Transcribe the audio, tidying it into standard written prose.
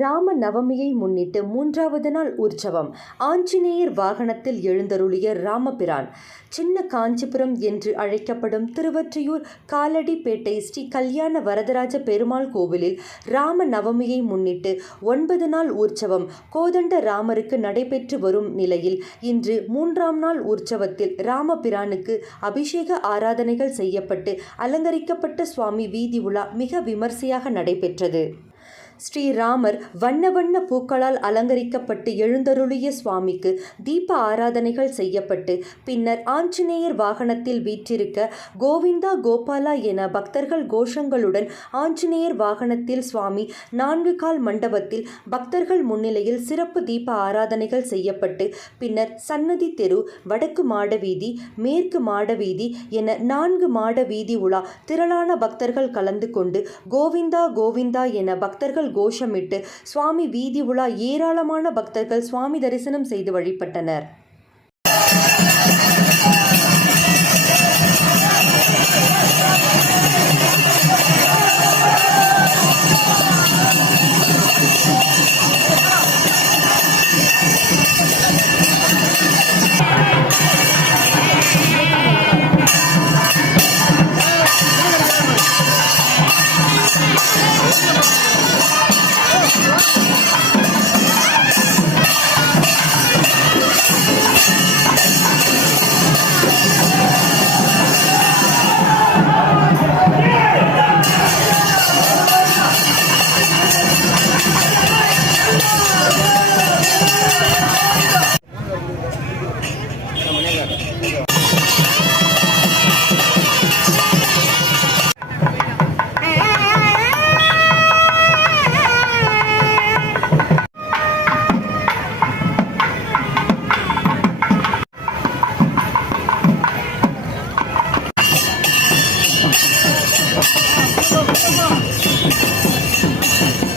ராம நவமியை முன்னிட்டு 3வது நாள் உற்சவம். ஆஞ்சநேயர் வாகனத்தில் எழுந்தருளிய ராமபிரான். சின்ன காஞ்சிபுரம் என்று அழைக்கப்படும் திருவொற்றியூர் காலடிப்பேட்டை ஸ்ரீ கல்யாண வரதராஜ பெருமாள் கோவிலில் ராம நவமியை முன்னிட்டு 9 நாள் உற்சவம் கோதண்ட ராமருக்கு நடைபெற்று வரும் நிலையில் இன்று 3ஆம் நாள் உற்சவத்தில் ராமபிரானுக்கு அபிஷேக ஆராதனைகள் செய்யப்பட்டு அலங்கரிக்கப்பட்ட சுவாமி வீதி உலா மிக விமர்சையாக நடைபெற்றது. ஸ்ரீராமர் வண்ண வண்ண பூக்களால் அலங்கரிக்கப்பட்டு எழுந்தருளிய சுவாமிக்கு தீப ஆராதனைகள் செய்யப்பட்டு பின்னர் ஆஞ்சநேயர் வாகனத்தில் வீற்றிருக்க கோவிந்தா கோபாலா என பக்தர்கள் கோஷங்களுடன் ஆஞ்சநேயர் வாகனத்தில் சுவாமி 4 கால் மண்டபத்தில் பக்தர்கள் முன்னிலையில் சிறப்பு தீப ஆராதனைகள் செய்யப்பட்டு பின்னர் சன்னதி தெரு, வடக்கு மாடவீதி, மேற்கு மாடவீதி என 4 மாட வீதி உலா திரளான பக்தர்கள் கலந்து கொண்டு கோவிந்தா கோவிந்தா என பக்தர்கள் கோஷமிட்டு சுவாமி வீதி உலா ஏராளமான பக்தர்கள் சுவாமி தரிசனம் செய்து வழிபட்டனர். Come on.